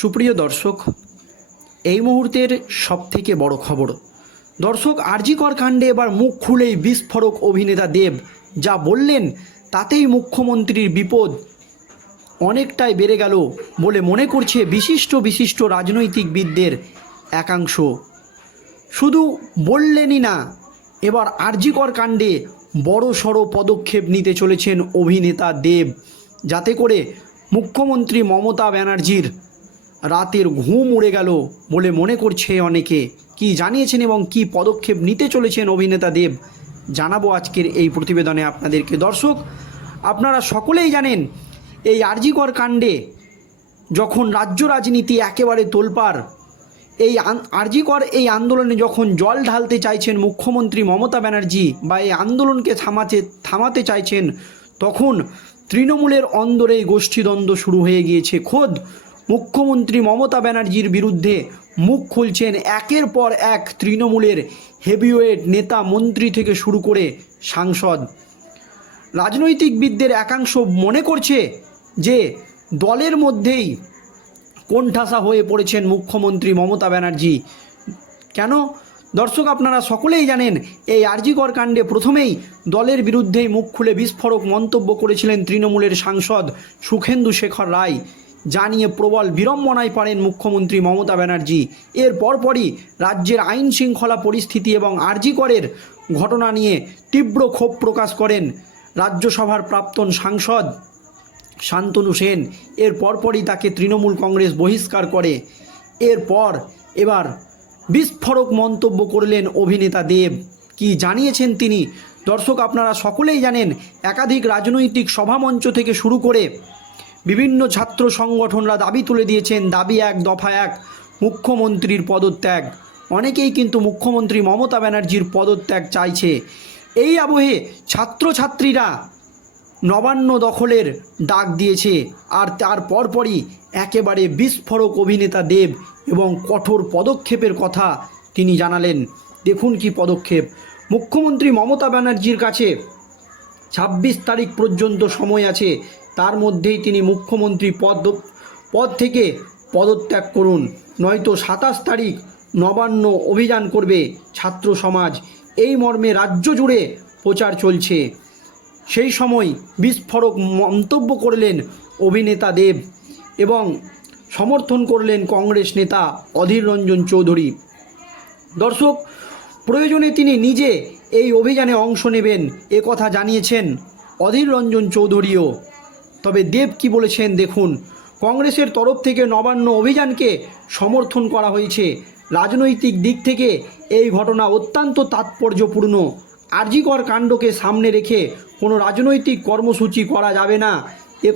সুপ্রিয় দর্শক, এই মুহূর্তের সবথেকে বড় খবর। দর্শক আরজিকর কাণ্ডে এবার মুখ খুলেই বিস্ফোরক অভিনেতা দেব। যা বললেন, তাতেই মুখ্যমন্ত্রীর বিপদ অনেকটাই বেড়ে গেল বলে মনে করছে বিশিষ্ট বিশিষ্ট রাজনৈতিকবিদদের একাংশ। শুধু বললেনই না, এবার আরজিকর কাণ্ডে বড় সড়ো পদক্ষেপ নিতে চলেছেন অভিনেতা দেব। যাতে করে মুখ্যমন্ত্রী মমতা ব্যানার্জির রাতের ঘুম উড়ে গেল বলে মনে করছে অনেকে। কি জানিয়েছেন এবং কি পদক্ষেপ নিতে চলেছেন অভিনেতা দেব? জানাব আজকের এই প্রতিবেদনে আপনাদেরকে। দর্শক, আপনারা সকলেই জানেন, এই আরজিকর কাণ্ডে যখন রাজ্য রাজনীতি একেবারে তোলপাড়, এই আরজিকর এই আন্দোলনে যখন জল ঢালতে চাইছেন মুখ্যমন্ত্রী মমতা ব্যানার্জি বা এই আন্দোলনকে থামাতে থামাতে চাইছেন, তখন তৃণমূলের অন্দরেই গোষ্ঠীদ্বন্দ্ব শুরু হয়ে গিয়েছে। খোদ মুখ্যমন্ত্রী মমতা ব্যানার্জির বিরুদ্ধে মুখ খুলছেন একের পর এক তৃণমূলের হেভিওয়েট নেতা মন্ত্রী থেকে শুরু করে সাংসদ। রাজনৈতিকবিদদের একাংশ মনে করছে যে দলের মধ্যেই কোণঠাসা হয়ে পড়েছেন মুখ্যমন্ত্রী মমতা ব্যানার্জি। কেন? দর্শক, আপনারা সকলেই জানেন, এই আরজিকর কাণ্ডে প্রথমেই দলের বিরুদ্ধেই মুখ খুলে বিস্ফোরক মন্তব্য করেছিলেন তৃণমূলের সাংসদ সুখেন্দু শেখর রায়। যা নিয়ে প্রবল বিড়ম্বনায় পারেন মুখ্যমন্ত্রী মমতা ব্যানার্জি। এর পরপরই রাজ্যের আইন শৃঙ্খলা পরিস্থিতি এবং আরজিকরের ঘটনা নিয়ে তীব্র ক্ষোভ প্রকাশ করেন রাজ্যসভার প্রাক্তন সাংসদ শান্তনু সেন। এর পরপরই তাকে তৃণমূল কংগ্রেস বহিষ্কার করে। এরপর এবার বিস্ফোরক মন্তব্য করলেন অভিনেতা দেব। কি জানিয়েছেন তিনি? দর্শক, আপনারা সকলেই জানেন একাধিক রাজনৈতিক সভামঞ্চ থেকে শুরু করে বিভিন্ন ছাত্র সংগঠনরা দাবি তুলে দিয়েছেন, দাবি এক, দফা এক, মুখ্যমন্ত্রীর পদত্যাগ। অনেকেই কিন্তু মুখ্যমন্ত্রী মমতা ব্যানার্জির পদত্যাগ চাইছে। এই আবহে ছাত্রছাত্রীরা নবান্ন দখলের ডাক দিয়েছে আর তার পরপরই একেবারে বিস্ফোরক অভিনেতা দেব এবং কঠোর পদক্ষেপের কথা তিনি জানালেন। দেখুন কি পদক্ষেপ। মুখ্যমন্ত্রী মমতা ব্যানার্জির কাছে ছাব্বিশ তারিখ পর্যন্ত সময় আছে তার মধ্যেই তিনি মুখ্যমন্ত্রী পদ পদ থেকে পদত্যাগ করুন। নয়তো সাতাশ তারিখ নবান্ন অভিযান করবে ছাত্র সমাজ। এই মর্মে রাজ্য জুড়ে প্রচার চলছে। সেই সময় বিস্ফোরক মন্তব্য করলেন অভিনেতা দেব এবং সমর্থন করলেন কংগ্রেস নেতা অধীর রঞ্জন চৌধুরী। দর্শক, প্রয়োজনে তিনি নিজে এই অভিযানে অংশ নেবেন কথা জানিয়েছেন অধীর রঞ্জন চৌধুরীও। তবে দেব কি বলেছেন দেখুন, কংগ্রেসের তরফ থেকে নবান্ন অভিযানকে সমর্থন করা হয়েছে। রাজনৈতিক দিক থেকে এই ঘটনা অত্যন্ত তাৎপর্যপূর্ণ। আরজিকর কাণ্ডকে সামনে রেখে কোনো রাজনৈতিক কর্মসূচি করা যাবে না।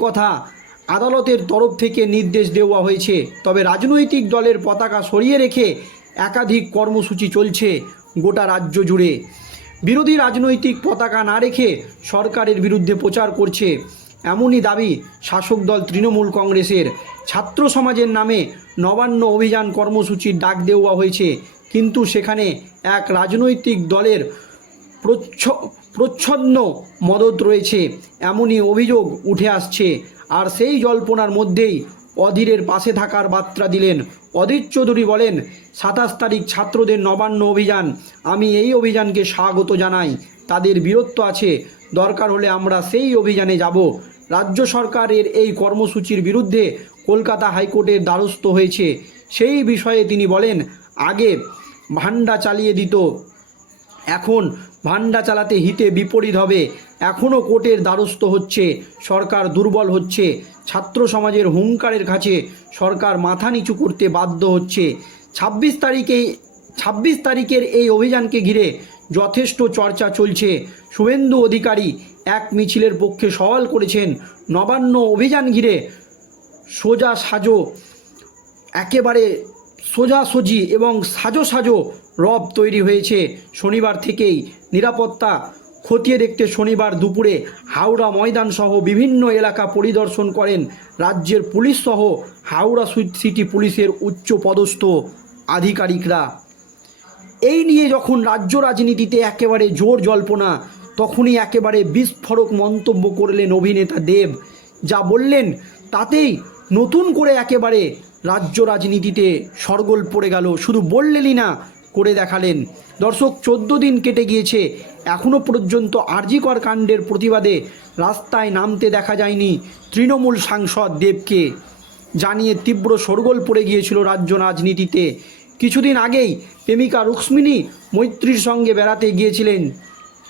কথা আদালতের তরফ থেকে নির্দেশ দেওয়া হয়েছে। তবে রাজনৈতিক দলের পতাকা সরিয়ে রেখে একাধিক কর্মসূচি চলছে গোটা রাজ্য জুড়ে। বিরোধী রাজনৈতিক পতাকা না রেখে সরকারের বিরুদ্ধে প্রচার করছে। এমনই দাবি শাসক দল তৃণমূল কংগ্রেসের। ছাত্র সমাজের নামে নবান্ন অভিযান কর্মসূচির ডাক দেওয়া হয়েছে। কিন্তু সেখানে এক রাজনৈতিক দলের প্রচ্ছ, প্রচ্ছন্ন মদত রয়েছে। এমনই অভিযোগ উঠে আসছে। আর সেই জল্পনার মধ্যেই অধীরের পাশে থাকার বার্তা দিলেন অধীর চৌধুরী বলেন, সাতাশ তারিখ ছাত্রদের নবান্ন অভিযান। আমি এই অভিযানকে স্বাগত জানাই। তাদের বীরত্ব আছে। দরকার হলে আমরা সেই অভিযানে যাব। রাজ্য সরকারের এই কর্মসূচির বিরুদ্ধে কলকাতা হাইকোর্টের দ্বারস্থ হয়েছে। সেই বিষয়ে তিনি বলেন, আগে ভান্ডা চালিয়ে দিত, এখন ভান্ডা চালাতে হিতে বিপরীত হবে। এখনও কোর্টের দ্বারস্থ হচ্ছে, সরকার দুর্বল হচ্ছে, ছাত্র সমাজের হুঙ্কারের কাছে সরকার মাথা নিচু করতে বাধ্য হচ্ছে। ছাব্বিশ তারিখে, ছাব্বিশ তারিখের এই অভিযানকে ঘিরে যথেষ্ট চর্চা চলছে। শুভেন্দু অধিকারী এক মিছিলের পক্ষে সওয়াল করেছেন। নবান্ন অভিযান ঘিরে সোজা সাজো, একেবারে সোজাসুজি এবং সাজো সাজো রব তৈরি হয়েছে। শনিবার থেকেই নিরাপত্তা খতিয়ে দেখতে শনিবার দুপুরে হাওড়া ময়দান সহ বিভিন্ন এলাকা পরিদর্শন করেন রাজ্যের পুলিশ সহ হাওড়া সিটি পুলিশের উচ্চ পদস্থ আধিকারিকরা। এই নিয়ে যখন রাজ্য রাজনীতিতে একেবারে জোর জল্পনা তখনই একেবারে বিস্ফোরক মন্তব্য করলেন অভিনেতা দেব, যা বললেন, তাতেই নতুন করে একেবারে রাজ্য রাজনীতিতে সরগোল পড়ে গেল। শুধু বললেনই না, করে দেখালেন। দর্শক, চোদ্দ দিন কেটে গিয়েছে। এখনও পর্যন্ত আরজিকর কাণ্ডের প্রতিবাদে রাস্তায় নামতে দেখা যায়নি তৃণমূল সাংসদ দেবকে। জানিয়ে তীব্র সরগোল পড়ে গিয়েছিল রাজ্য রাজনীতিতে। কিছুদিন আগেই প্রেমিকা রুক্মিণী মৈত্রীর সঙ্গে বেড়াতে গিয়েছিলেন।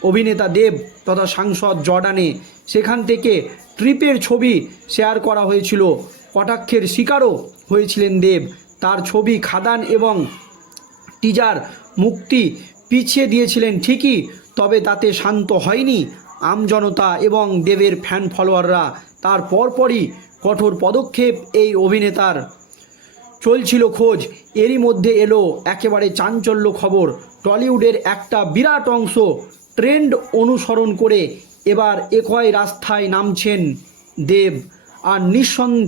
অভিনেতা দেব তথা সাংসদ জর্ডানে। সেখান থেকে ট্রিপের ছবি শেয়ার করা হয়েছিল। কটাক্ষের শিকারও হয়েছিলেন দেব। তার ছবি খাদান এবং টিজার মুক্তি পিছিয়ে দিয়েছিলেন ঠিকই, তবে তাতে শান্ত হয়নি আমজনতা এবং দেবের ফ্যান ফলোয়াররা তার পরপরই কঠোর পদক্ষেপ এই অভিনেতার। চলছিল খোঁজ। এরই মধ্যে এলো একেবারে চাঞ্চল্য খবর। টলিউডের একটা বিরাট অংশ ট্রেন্ড অনুসরণ করে এবার একই রাস্তায় নামছেন দেব। আর নিঃসন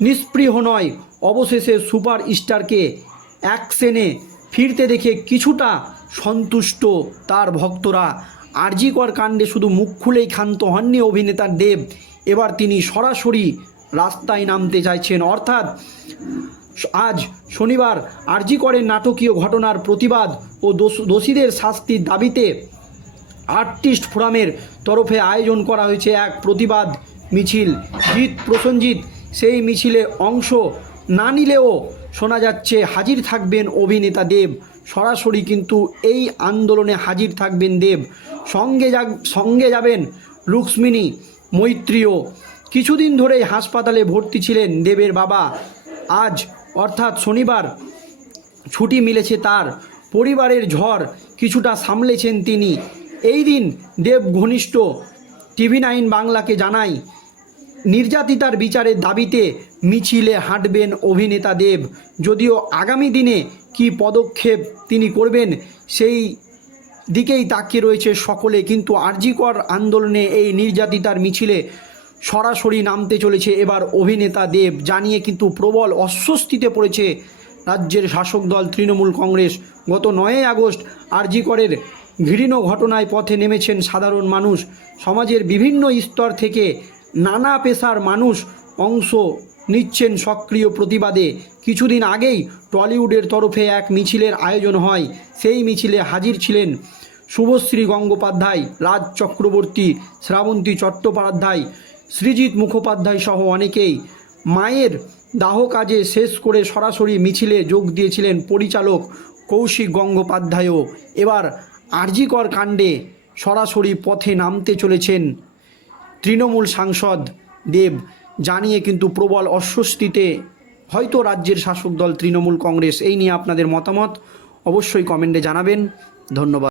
নিষ্পৃহ নয়, অবশেষে সুপার স্টারকে অ্যাকশনে ফিরতে দেখে কিছুটা সন্তুষ্ট তার ভক্তরা। আরজিকর কাণ্ডে শুধু মুখ খুলেই ক্ষান্ত হননি অভিনেতার দেব। এবার তিনি সরাসরি রাস্তায় নামতে চাইছেন। অর্থাৎ আজ শনিবার আরজি করেন নাটকীয় ঘটনার প্রতিবাদ ও দোষ- দোষীদের শাস্তির দাবিতে আর্টিস্ট ফোরামের তরফে আয়োজন করা হয়েছে এক প্রতিবাদ মিছিল। জিৎ প্রসঞ্জিৎ, সেই মিছিলে অংশ না নিলেও শোনা যাচ্ছে, হাজির থাকবেন অভিনেতা দেব। সরাসরি কিন্তু এই আন্দোলনে হাজির থাকবেন দেব। সঙ্গে যা সঙ্গে যাবেন রুক্মিণী মৈত্রীও। কিছুদিন ধরেই হাসপাতালে ভর্তি ছিলেন দেবের বাবা। আজ, অর্থাৎ শনিবার, ছুটি মিলেছে তার। পরিবারের ঝড় কিছুটা সামলেছেন তিনি। এই দিন দেব ঘনিষ্ঠ টিভি নাইন বাংলাকে জানায়, নির্যাতিতার বিচারের দাবিতে মিছিলে হাঁটবেন অভিনেতা দেব। যদিও আগামী দিনে কি পদক্ষেপ তিনি করবেন, সেই দিকেই তাকিয়ে রয়েছে সকলে। কিন্তু আরজিকর আন্দোলনে এই নির্যাতিতার মিছিলে সরাসরি নামতে চলেছে এবার অভিনেতা দেব জানিয়ে কিন্তু প্রবল অস্বস্তিতে পড়েছে রাজ্যের শাসক দল তৃণমূল কংগ্রেস। গত নয়ই আগস্ট আরজিকরের ঘৃণ্য ঘটনায় পথে নেমেছেন সাধারণ মানুষ। সমাজের বিভিন্ন স্তর থেকে নানা পেশার মানুষ অংশ নিচ্ছেন সক্রিয় প্রতিবাদে। কিছুদিন আগেই টলিউডের তরফে এক মিছিলের আয়োজন হয়। সেই মিছিলে হাজির ছিলেন শুভশ্রী গঙ্গোপাধ্যায়, রাজ চক্রবর্তী, শ্রাবন্তী চট্টোপাধ্যায় সৃজিৎ মুখোপাধ্যায় সহ অনেকেই। মায়ের দাহ কাজে শেষ করে সরাসরি মিছিলে যোগ দিয়েছিলেন পরিচালক কৌশিক গঙ্গোপাধ্যায়ও। এবার আরজিকর কাণ্ডে সরাসরি পথে নামতে চলেছেন তৃণমূল সাংসদ দেব। জানিয়ে কিন্তু প্রবল অস্বস্তিতে হয়তো রাজ্যের শাসক দল তৃণমূল কংগ্রেস, এই নিয়ে আপনাদের মতামত অবশ্যই কমেন্টে জানাবেন। ধন্যবাদ।